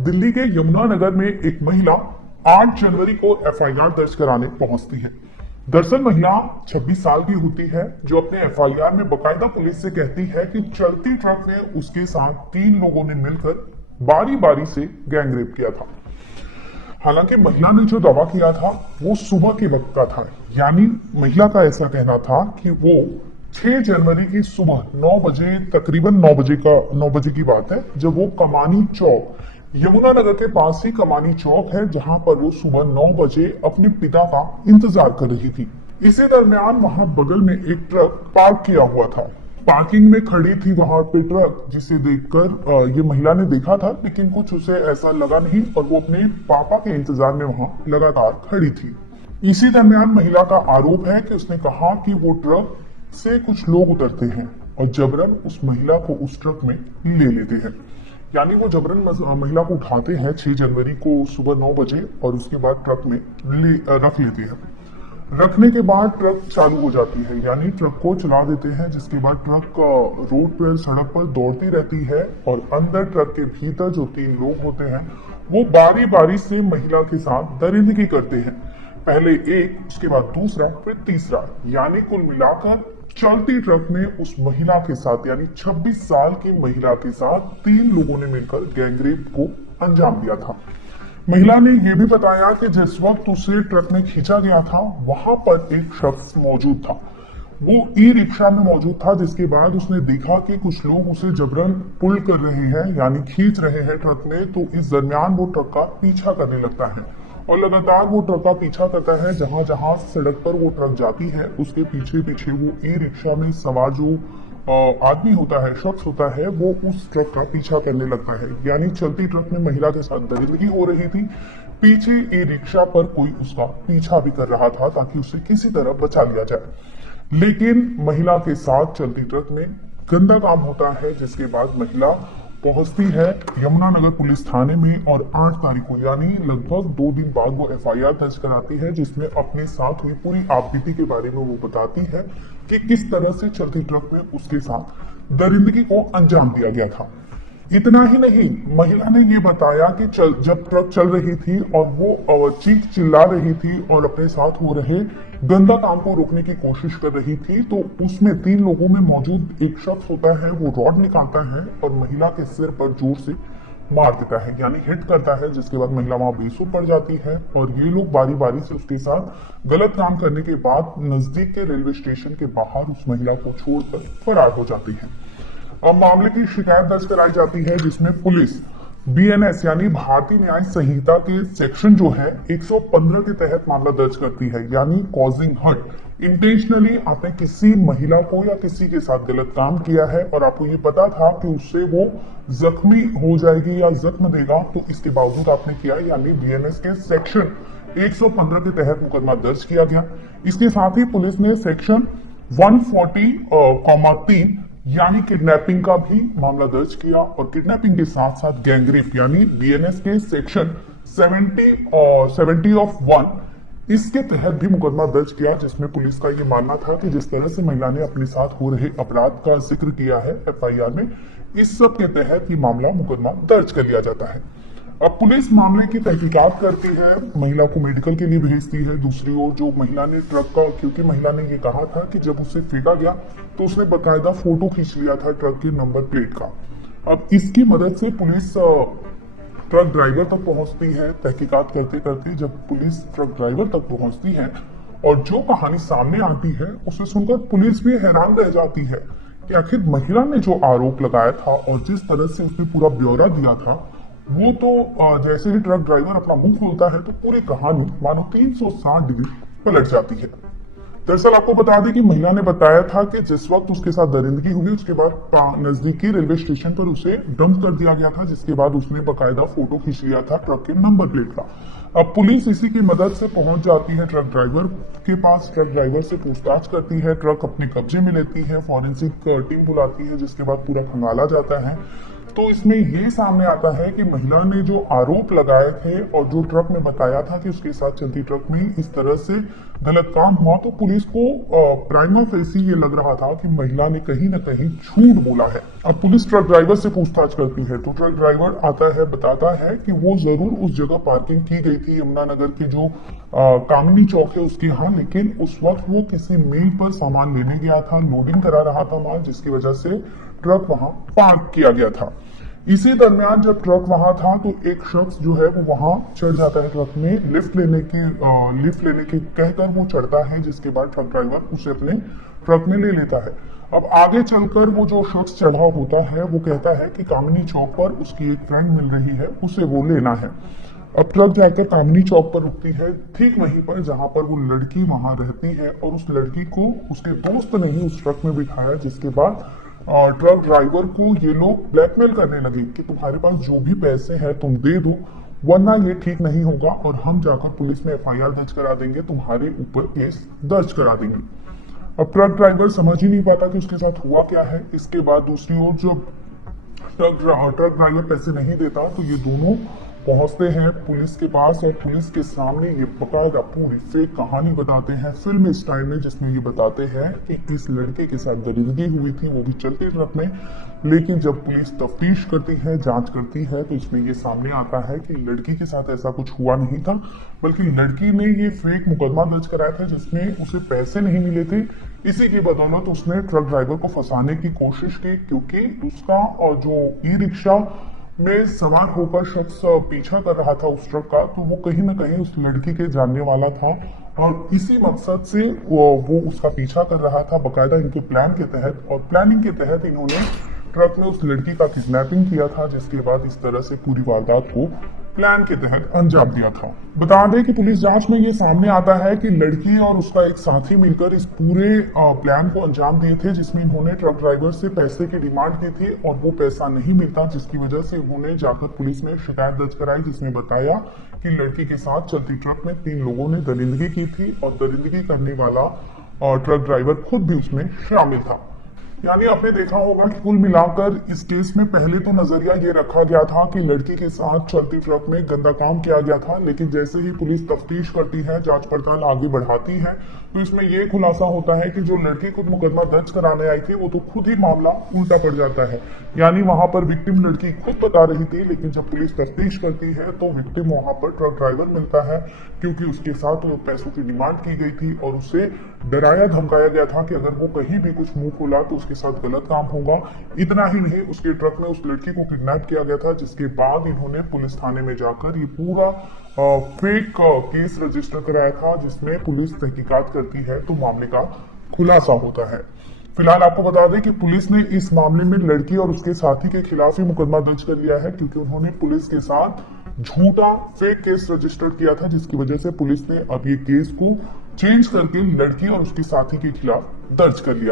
दिल्ली के यमुनानगर में एक महिला 8 जनवरी को एफआईआर दर्ज कराने पहुंचती है। दरअसल महिला 26 साल की होती है, जो अपने एफआईआर में बकायदा पुलिस से कहती है कि चलती ट्रक में उसके साथ 3 लोगों ने मिलकर बारी बारी से गैंगरेप किया था। हालांकि महिला ने जो दावा किया था वो सुबह के वक्त का था, यानी महिला का ऐसा कहना था कि वो 6 जनवरी की सुबह 9 बजे, तकरीबन 9 बजे की बात है, जब वो कमानी चौक, यमुनानगर के पास ही कमानी चौक है, जहां पर वो सुबह 9 बजे अपने पिता का इंतजार कर रही थी। इसी दरमियान वहां बगल में एक ट्रक पार्क किया हुआ था। पार्किंग में खड़ी थी वहां पे ट्रक, जिसे देखकर ये महिला ने देखा था, लेकिन कुछ उसे ऐसा लगा नहीं और वो अपने पापा के इंतजार में वहां लगातार खड़ी थी। इसी दरमियान महिला का आरोप है कि उसने कहा कि वो ट्रक से कुछ लोग उतरते हैं और जबरन उस महिला को उस ट्रक में ले लेते हैं। यानी वो जबरन महिला को उठाते हैं 6 जनवरी को सुबह 9 बजे और उसके बाद ट्रक में रख लेते हैं। रखने के बाद ट्रक चालू हो जाती है, यानी ट्रक को चला देते हैं, जिसके बाद ट्रक रोड पर, सड़क पर दौड़ती रहती है और अंदर ट्रक के भीतर जो 3 लोग होते हैं वो बारी बारी से महिला के साथ दरिंदगी करते हैं। पहले एक, उसके बाद दूसरा, फिर तीसरा, यानी कुल मिलाकर चलती ट्रक में उस महिला के साथ, यानी 26 साल की महिला के साथ 3 लोगों ने मिलकर गैंगरेप को अंजाम दिया था। महिला ने यह भी बताया कि जिस वक्त उसे ट्रक में खींचा गया था वहां पर एक शख्स मौजूद था। वो ई रिक्शा में मौजूद था, जिसके बाद उसने देखा कि कुछ लोग उसे जबरन पुल कर रहे हैं, यानी खींच रहे हैं ट्रक में। तो इस दरमियान वो ट्रक का पीछा करने लगता है और लगातार वो ट्रक का पीछा करता है। जहां जहां सड़क पर वो ट्रक जाती है उसके पीछे पीछे वो ई रिक्शा में सवार जो आदमी होता है, शख्स होता है, वो उस ट्रक का पीछा करने लगता है। यानी चलती ट्रक में महिला के साथ दरिंदगी हो रही थी, पीछे ई रिक्शा पर कोई उसका पीछा भी कर रहा था ताकि उसे किसी तरह बचा लिया जाए। लेकिन महिला के साथ चलती ट्रक में गंदा काम होता है, जिसके बाद महिला पहुंचती है यमुनानगर पुलिस थाने में और 8 तारीख को, यानी लगभग 2 दिन बाद वो एफआईआर दर्ज कराती है, जिसमें अपने साथ हुई पूरी आपबीती के बारे में वो बताती है कि किस तरह से चलती ट्रक में उसके साथ दरिंदगी को अंजाम दिया गया था। इतना ही नहीं, महिला ने ये बताया कि जब ट्रक चल रही थी और वो चीख चिल्ला रही थी और अपने साथ हो रहे गंदा काम को रोकने की कोशिश कर रही थी, तो उसमें 3 लोगों में मौजूद एक शख्स होता है, वो रॉड निकालता है और महिला के सिर पर जोर से मार देता है, यानी हिट करता है, जिसके बाद महिला वहां बेसुध पड़ जाती है और ये लोग बारी बारी से उसके साथ गलत काम करने के बाद नजदीक के रेलवे स्टेशन के बाहर उस महिला को छोड़कर फरार हो जाती है। अब मामले की शिकायत दर्ज कराई जाती है, जिसमें पुलिस बीएनएस यानी भारतीय न्याय संहिता के सेक्शन जो है 115 के तहत मामला दर्ज करती है, यानी कॉजिंग हर्ट। इंटेंशनली आपने किसी महिला को या किसी के साथ गलत काम किया है और आपको ये पता था कि उससे वो जख्मी हो जाएगी या जख्म देगा, तो इसके बावजूद आपने किया, यानी बीएनएस के सेक्शन 115 के तहत मुकदमा दर्ज किया गया। इसके साथ ही पुलिस ने सेक्शन 140(3) यानी किडनैपिंग का भी मामला दर्ज किया और किडनैपिंग के साथ साथ गैंगरेप यानी बीएनएस के सेक्शन 70(1) इसके तहत भी मुकदमा दर्ज किया, जिसमें पुलिस का ये मानना था कि जिस तरह से महिला ने अपने साथ हो रहे अपराध का जिक्र किया है एफआईआर में, इस सब के तहत ये मामला मुकदमा दर्ज कर लिया जाता है। अब पुलिस मामले की तहकीकात करती है, महिला को मेडिकल के लिए भेजती है। दूसरी ओर जो महिला ने ट्रक का, क्योंकि महिला ने ये कहा था कि जब उसे फेंका गया तो उसने बकायदा फोटो खींच लिया था ट्रक के नंबर प्लेट का। अब इसकी मदद से पुलिस ट्रक ड्राइवर तक पहुंचती है। तहकीकात करते करते जब पुलिस ट्रक ड्राइवर तक पहुंचती है और जो कहानी सामने आती है उसे सुनकर पुलिस भी हैरान रह जाती है कि आखिर महिला ने जो आरोप लगाया था और जिस तरह से उसने पूरा ब्यौरा दिया था, वो तो जैसे ही ट्रक ड्राइवर अपना मुंह खोलता है तो पूरी कहानी मानो 360 डिग्री पलट जाती है। दरअसल आपको बता दें कि महिला ने बताया था कि जिस वक्त उसके साथ दरिंदगी हुई उसके बाद नजदीकी रेलवे स्टेशन पर उसे डंप कर दिया गया था, जिसके बाद उसने बकायदा फोटो खींच लिया था ट्रक के नंबर प्लेट का। अब पुलिस इसी की मदद से पहुंच जाती है ट्रक ड्राइवर के पास, ट्रक ड्राइवर से पूछताछ करती है, ट्रक अपने कब्जे में लेती है, फॉरेंसिक टीम बुलाती है, जिसके बाद पूरा खंगाला जाता है। तो इसमें ये सामने आता है कि महिला ने जो आरोप लगाए थे और जो ट्रक में बताया था कि उसके साथ चलती ट्रक में इस तरह से गलत काम हुआ, तो पुलिस को प्राइमा फेसी ये लग रहा था कि महिला ने कहीं ना कहीं झूठ बोला है। अब पुलिस ट्रक ड्राइवर से पूछताछ करती है तो ट्रक ड्राइवर आता है, बताता है कि वो जरूर उस जगह पार्किंग की गई थी यमुनानगर के जो कामिनी चौक है उसके यहाँ, लेकिन उस वक्त वो किसी मेल पर सामान लेने गया था, लोडिंग करा रहा था माल, जिसकी वजह से ट्रक वहां पार्क किया गया था। इसी दरमियान जब ट्रक वहां था तो एक शख्स जो है वो वहां चढ़ जाता है ट्रक में, लिफ्ट लेने की कहकर वो चढ़ता है, जिसके बाद ट्रक ड्राइवर उसे अपने ट्रक में ले लेता है। अब आगे चलकर वो जो शख्स चढ़ा होता है वो कहता है कि कामिनी चौक पर उसकी एक फ्रेंड मिल रही है, उसे वो लेना है। अब ट्रक जाकर कामिनी चौक पर रुकती है, ठीक वहीं पर जहां पर वो लड़की वहां रहती है, और उस लड़की को उसके दोस्त ने ही उस ट्रक में बिठाया, जिसके बाद ट्रक ड्राइवर को ये लोग ब्लैकमेल करने लगे कि तुम्हारे पास जो भी पैसे हैं तुम दे दो, वरना ये ठीक नहीं होगा और हम जाकर पुलिस में एफआईआर दर्ज करा देंगे, तुम्हारे ऊपर केस दर्ज करा देंगे। अब ट्रक ड्राइवर समझ ही नहीं पाता कि उसके साथ हुआ क्या है। इसके बाद दूसरी ओर जब ट्रक ड्राइवर पैसे नहीं देता तो ये दोनों पहुंचते हैं पुलिस के पास और पुलिस के सामने ये बकायदा पूरी फेक कहानी बताते हैं फिल्म स्टाइल में, जिसमें ये बताते हैं कि इस लड़के के साथ दरिंदगी हुई थी, वो भी चलते ट्रक में। लेकिन जब पुलिस तफ्तीश करती है, जांच करती है, तो इसमें ये सामने आता है कि लड़की के साथ ऐसा कुछ हुआ नहीं था, बल्कि लड़की ने ये फेक मुकदमा दर्ज कराया था जिसमें उसे पैसे नहीं मिले थे। इसी की बदौलत उसने ट्रक ड्राइवर को फंसाने की कोशिश की, क्योंकि उसका जो ई रिक्शा में सवार होकर शख्स पीछा कर रहा था उस ट्रक का, तो वो कहीं ना कहीं उस लड़की के जानने वाला था और इसी मकसद से वो उसका पीछा कर रहा था बकायदा इनके प्लान के तहत। और प्लानिंग के तहत इन्होंने ट्रक में उस लड़की का किडनैपिंग किया था, जिसके बाद इस तरह से पूरी वारदात को प्लान के तहत अंजाम दिया था। बता दें कि पुलिस जांच में ये सामने आता है कि लड़की और उसका एक साथी मिलकर इस पूरे प्लान को अंजाम दिए थे, जिसमें इन्होंने ट्रक ड्राइवर से पैसे की डिमांड की थी और वो पैसा नहीं मिलता, जिसकी वजह से उन्होंने जाकर पुलिस में शिकायत दर्ज कराई, जिसमें बताया कि लड़की के साथ चलती ट्रक में 3 लोगों ने दरिंदगी की थी और दरिंदगी करने वाला ट्रक ड्राइवर खुद भी उसमें शामिल था। यानी आपने देखा होगा कि कुल मिलाकर इस केस में पहले तो नजरिया ये रखा गया था कि लड़की के साथ चलती ट्रक में गंदा काम किया गया था, लेकिन जैसे ही पुलिस तफ्तीश करती है, जांच पड़ताल आगे बढ़ाती है, तो इसमें ये खुलासा होता है कि जो लड़की खुद मुकदमा दर्ज कराने आई थी वो तो खुद ही मामला उल्टा पड़ जाता है। यानी वहां पर विक्टिम लड़की खुद बता रही थी, लेकिन जब पुलिस तफ्तीश करती है तो विक्टिम वहां पर ट्रक ड्राइवर मिलता है, क्योंकि उसके साथ वो पैसों की डिमांड की गई थी और उसे डराया धमकाया गया था कि अगर वो कहीं भी कुछ मुंह खोला तो उसके साथ गलत काम होगा। इतना ही नहीं, उसके ट्रक में उस लड़की को किडनैप किया गया था, जिसके बाद इन्होंने पुलिस थाने में जाकर ये पूरा फेक केस रजिस्टर कराया था, जिसमें पुलिस तहकीकात करती है तो मामले का खुलासा होता है। फिलहाल आपको बता दें कि पुलिस ने इस मामले में लड़की और उसके साथी के खिलाफ ही मुकदमा दर्ज कर लिया है, क्योंकि उन्होंने पुलिस के साथ झूठा फेक केस रजिस्टर किया था, जिसकी वजह से पुलिस ने अब ये केस को चेंज करके लड़की और उसके साथी के खिलाफ दर्ज कर लिया।